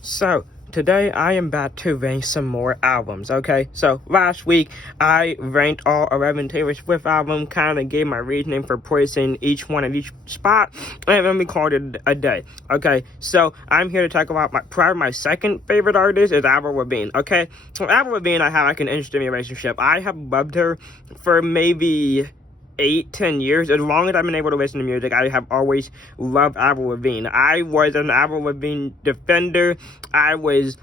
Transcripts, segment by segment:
So, today I am about to rank some more albums, okay? So, last week I ranked all 11 Taylor Swift albums, kind of gave my reasoning for placing each one in each spot, and then we called it a day, okay? So, I'm here to talk about probably my second favorite artist is Avril Lavigne, okay? So, Avril Lavigne, I have like an interesting relationship. I have loved her for maybe 8-10 years. As long as I've been able to listen to music, I have always loved Avril Lavigne. I was an Avril Lavigne defender. I was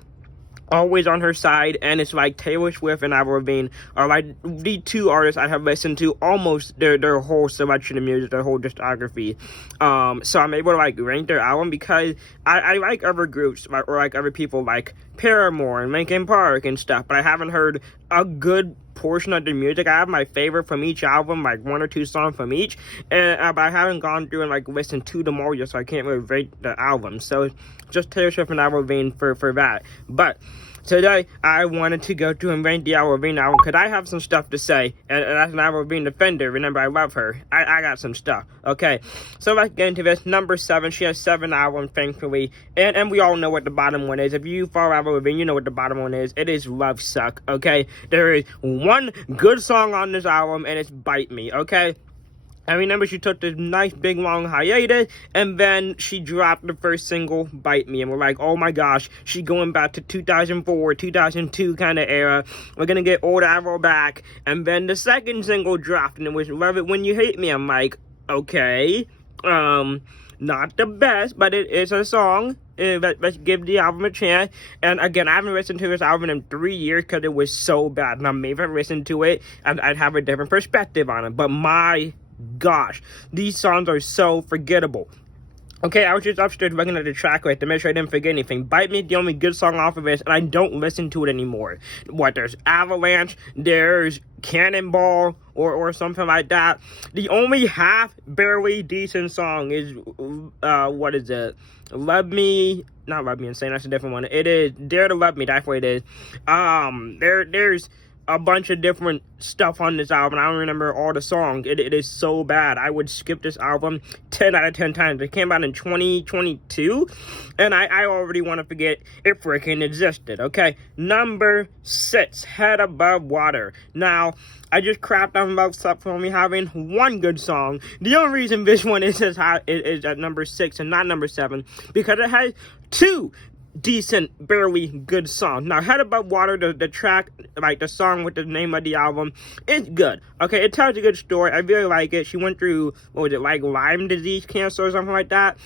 always on her side, and it's like Taylor Swift and Avril Lavigne are like the two artists I have listened to almost their whole selection of music, their whole discography. So I'm able to like rank their album because I like other groups or like other people like Paramore and Linkin Park and stuff, but I haven't heard a good portion of the music. I have my favorite from each album, like one or two songs from each, and but I haven't gone through and like listened to them all yet, so I can't really rate the album. So just Taylor Swift and Avril Lavigne for that. But today, I wanted to go through and rank the Avril Lavigne album because I have some stuff to say, and as an Avril Lavigne defender, remember I love her. I got some stuff, okay? So let's get into this. Number 7, she has 7 albums, thankfully, and we all know what the bottom one is. If you follow Avril Lavigne, you know what the bottom one is. It is Love Suck, okay? There is one good song on this album, and it's Bite Me, okay? I remember she took this nice big long hiatus, and then she dropped the first single, Bite Me, and we're like, oh my gosh, she going back to 2004, 2002 kind of era. We're gonna get old Avril back. And then the second single dropped, and it was Love It When You Hate Me. I'm like, okay, not the best, but it is a song. Let's give the album a chance. And again, I haven't listened to this album in 3 years because it was so bad, and I may have listened to it and I'd have a different perspective on it, but my gosh, these songs are so forgettable. Okay, I was just upstairs looking at the track list to make sure I didn't forget anything. Bite Me is the only good song off of this, and I don't listen to it anymore. There's Avalanche, there's Cannonball, or something like that. The only barely decent song is, what is it? Love Me, not Love Me Insane, that's a different one. It is Dare to Love Me, that's what it is. There's a bunch of different stuff on this album. I don't remember all the songs. It is so bad. I would skip this album 10 out of 10 times. It came out in 2022, and I already want to forget it freaking existed, okay? Number 6, Head Above Water. Now, I just crapped on Love Suck for only having one good song. The only reason this one is at number 6 and not number 7, because it has 2 decent, barely good song. Now, Head Above Water, the track, like the song with the name of the album, is good. Okay, it tells a good story. I really like it. She went through, what was it, like Lyme disease, cancer, or something like that.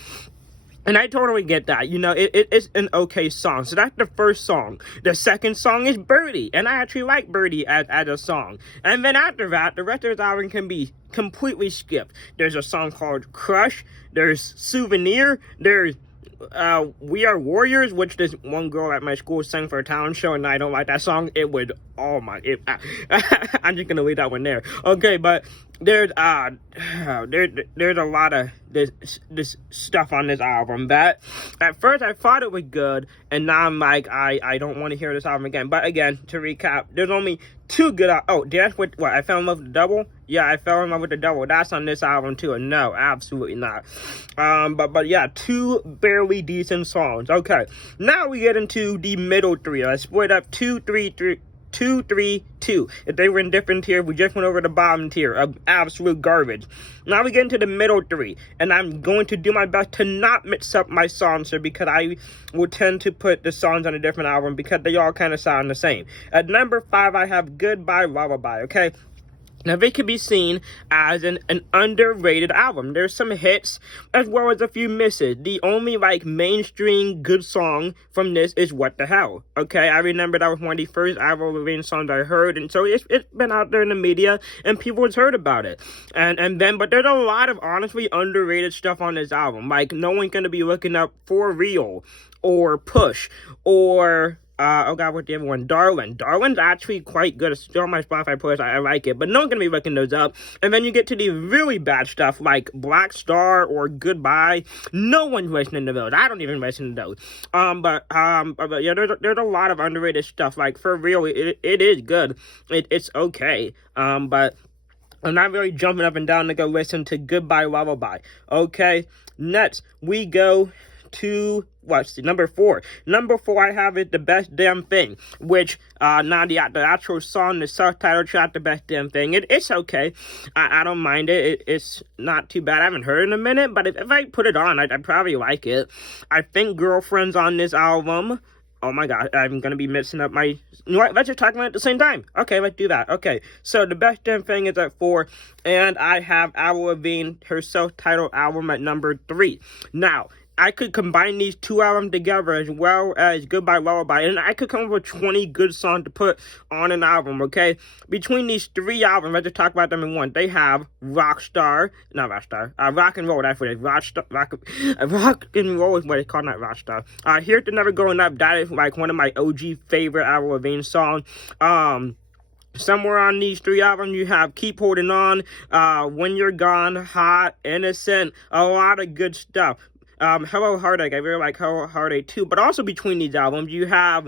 And I totally get that. You know, it's an okay song. So that's the first song. The second song is Birdie. And I actually like Birdie as a song. And then after that, the rest of the album can be completely skipped. There's a song called Crush. There's Souvenir. There's We Are Warriors, which this one girl at my school sang for a talent show, and I don't like that song. It would, oh my, I'm just gonna leave that one there. Okay, but there's a lot of this stuff on this album that at first I thought it was good, and now I'm like, I don't want to hear this album again. But again, to recap, there's only 2 good that's what I fell in love with the Devil. Yeah, I fell in love with the Devil. That's on this album too. And no, absolutely not. But yeah, 2 barely decent songs. Okay, now we get into the middle 3. I split up 2, 3, 3. 2, 3, 2. If they were in different tiers, we just went over the bottom tier of absolute garbage. Now we get into the middle 3, and I'm going to do my best to not mix up my songs here because I will tend to put the songs on a different album because they all kind of sound the same. At number 5, I have Goodbye Lullaby, okay? Now, they can be seen as an underrated album. There's some hits as well as a few misses. The only, mainstream good song from this is What the Hell, okay? I remember that was one of the first Avril Lavigne songs I heard, and so it's been out there in the media, and people has heard about it. But there's a lot of honestly underrated stuff on this album. Like, no one's gonna be looking up For Real, or Push, or oh god, what's the other one? Darling. Darlin's actually quite good. It's still on my Spotify playlist. I like it. But no one's gonna be looking those up. And then you get to the really bad stuff like Black Star or Goodbye. No one's listening to those. I don't even listen to those. But yeah, there's a lot of underrated stuff. Like, For Real, it is good. It's okay. But I'm not really jumping up and down to go listen to Goodbye Lullaby. Okay, next we go to, what's the number 4? Number 4 I have is The Best Damn Thing, which, now the actual song, the subtitle track, The Best Damn Thing, it's okay. I don't mind it. It's not too bad. I haven't heard it in a minute, but if I put it on, I'd probably like it. I think Girlfriend's on this album. Oh my god, I'm gonna be mixing up my... You know what, let's just talk about it at the same time. Okay, let's do that. Okay, so The Best Damn Thing is at 4, and I have Avril Lavigne, her self-titled album, at number 3. Now, I could combine these 2 albums together as well as Goodbye Lullaby, and I could come up with 20 good songs to put on an album, okay? Between these 3 albums, let's just talk about them in one. They have Rock and Roll, that's what it is. Rock and Roll is what it's called, not Rockstar. Here's the Never Growing Up, that is like one of my OG favorite Avril Lavigne songs. Somewhere on these 3 albums, you have Keep Holding On, When You're Gone, Hot, Innocent, a lot of good stuff. Hello Heartache, I really like Hello Heartache too, but also between these albums, you have,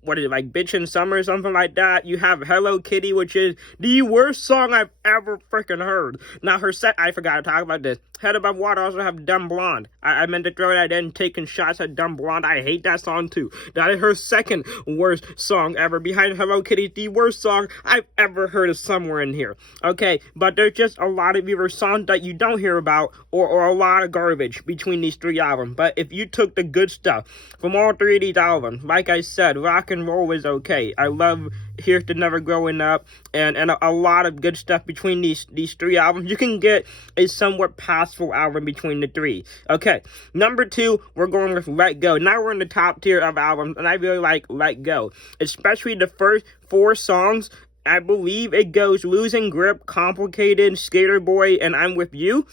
what is it, like Bitch in Summer or something like that. You have Hello Kitty, which is the worst song I've ever freaking heard. Now I forgot to talk about this. Head Above Water also have Dumb Blonde. I meant to throw that in, taking shots at Dumb Blonde. I hate that song too. That is her second worst song ever. Behind Hello Kitty, the worst song I've ever heard is somewhere in here. Okay, but there's just a lot of either songs that you don't hear about or a lot of garbage between these 3 albums. But if you took the good stuff from all 3 of these albums, like I said, Rock and Roll is okay. I love Here's to Never Growing Up and a lot of good stuff between these 3 albums. You can get a somewhat passable album between the 3. Okay, number 2, we're going with Let Go. Now we're in the top tier of albums, and I really like Let Go, especially the first 4 songs. I believe it goes Losing Grip, Complicated, Skater Boy, and I'm With You.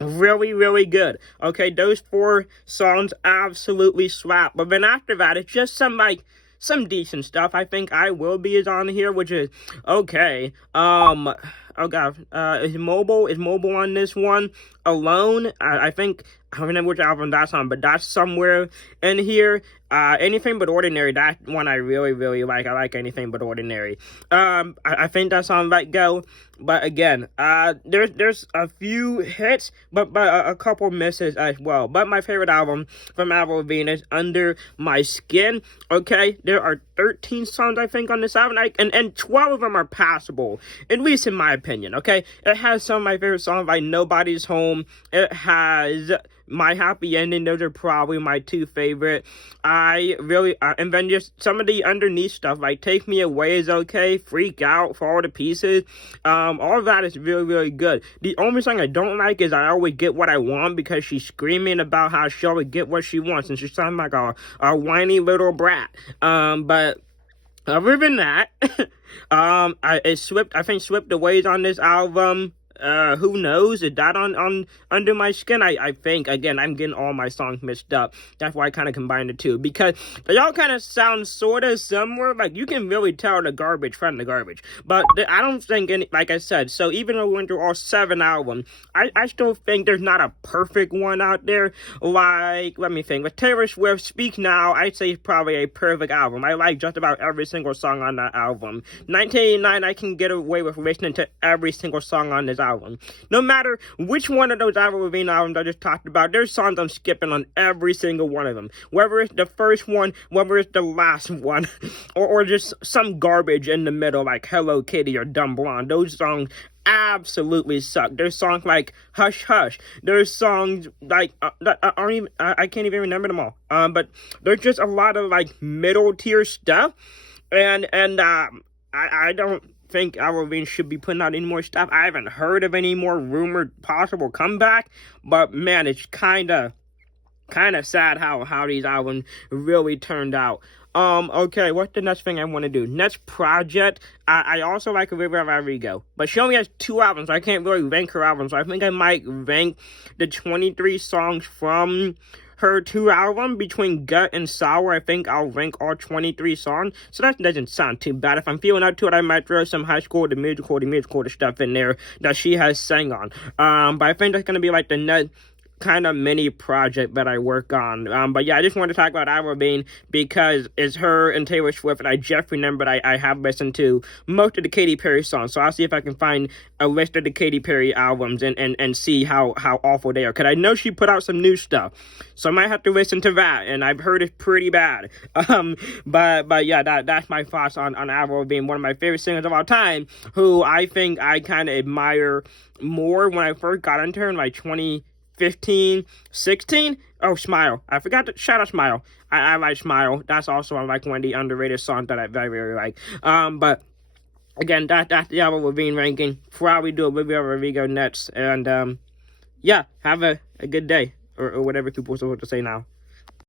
Really, really good. Okay, those 4 songs absolutely slap. But then after that, it's just some decent stuff. I think I Will Be is on here, which is okay. Oh god, is Mobile on this one? Alone, I think, I don't remember which album that's on, but that's somewhere in here. Anything But Ordinary, that one I really, really like. I like Anything But Ordinary. I think that's on Let Go. But again, there's a few hits, but a couple misses as well. But my favorite album from Avril Lavigne is Under My Skin. Okay, there are 13 songs I think on this album, and 12 of them are passable, at least in my opinion. Okay, it has some of my favorite songs like Nobody's Home. It has My Happy Ending. Those are probably my 2 favorite. I really, and then just some of the underneath stuff, like Take Me Away is okay, Freak Out, Fall to Pieces, all of that is really, really good. The only song I don't like is I Always Get What I Want, because she's screaming about how she always get what she wants, and she sounds like a whiny little brat. But other than that, I think Slipped Away is on this album. Who knows? Is that on Under My Skin? I think, again, I'm getting all my songs mixed up. That's why I kind of combined the 2, because they all kind of sound sort of similar. Like, you can really tell the garbage from the garbage. But I don't think any, like I said, so even though we went through all 7 albums, I still think there's not a perfect one out there. Like, let me think. With Taylor Swift, Speak Now, I'd say it's probably a perfect album. I like just about every single song on that album. 1989, I can get away with listening to every single song on this album. No matter which one of those Avril Lavigne albums I just talked about, there's songs I'm skipping on every single one of them. Whether it's the first one, whether it's the last one, or just some garbage in the middle like Hello Kitty or Dumb Blonde. Those songs absolutely suck. There's songs like Hush Hush. There's songs like that aren't even, I can't even remember them all. But there's just a lot of like middle tier stuff, and I don't think Avril Lavigne should be putting out any more stuff. I haven't heard of any more rumored possible comeback, but man, it's kind of sad how these albums really turned out. Okay, what's the next thing I want to do? Next project, I also like Olivia Rodrigo, but she only has 2 albums, so I can't really rank her albums, so I think I might rank the 23 songs from her 2 albums. Between Gut and Sour, I think I'll rank all 23 songs, so that doesn't sound too bad. If I'm feeling up to it, I might throw some High School, the musical stuff in there that she has sang on. But I think that's gonna be like the next kind of mini project that I work on. But yeah, I just wanted to talk about Avril Lavigne because it's her and Taylor Swift, and I just remembered I have listened to most of the Katy Perry songs, so I'll see if I can find a list of the Katy Perry albums and see how awful they are, because I know she put out some new stuff, so I might have to listen to that, and I've heard it's pretty bad. But yeah, that's my thoughts on Avril Lavigne, one of my favorite singers of all time, who I think I kind of admire more when I first got into her in like 2015, 16. Oh, Smile. I forgot to shout out Smile. I like Smile. That's also like one of the underrated songs that I very, very like. But again, that's the Avril Lavigne ranking. Probably do a review of Rodrigo next. And yeah, have a good day. Or whatever people are supposed to say now.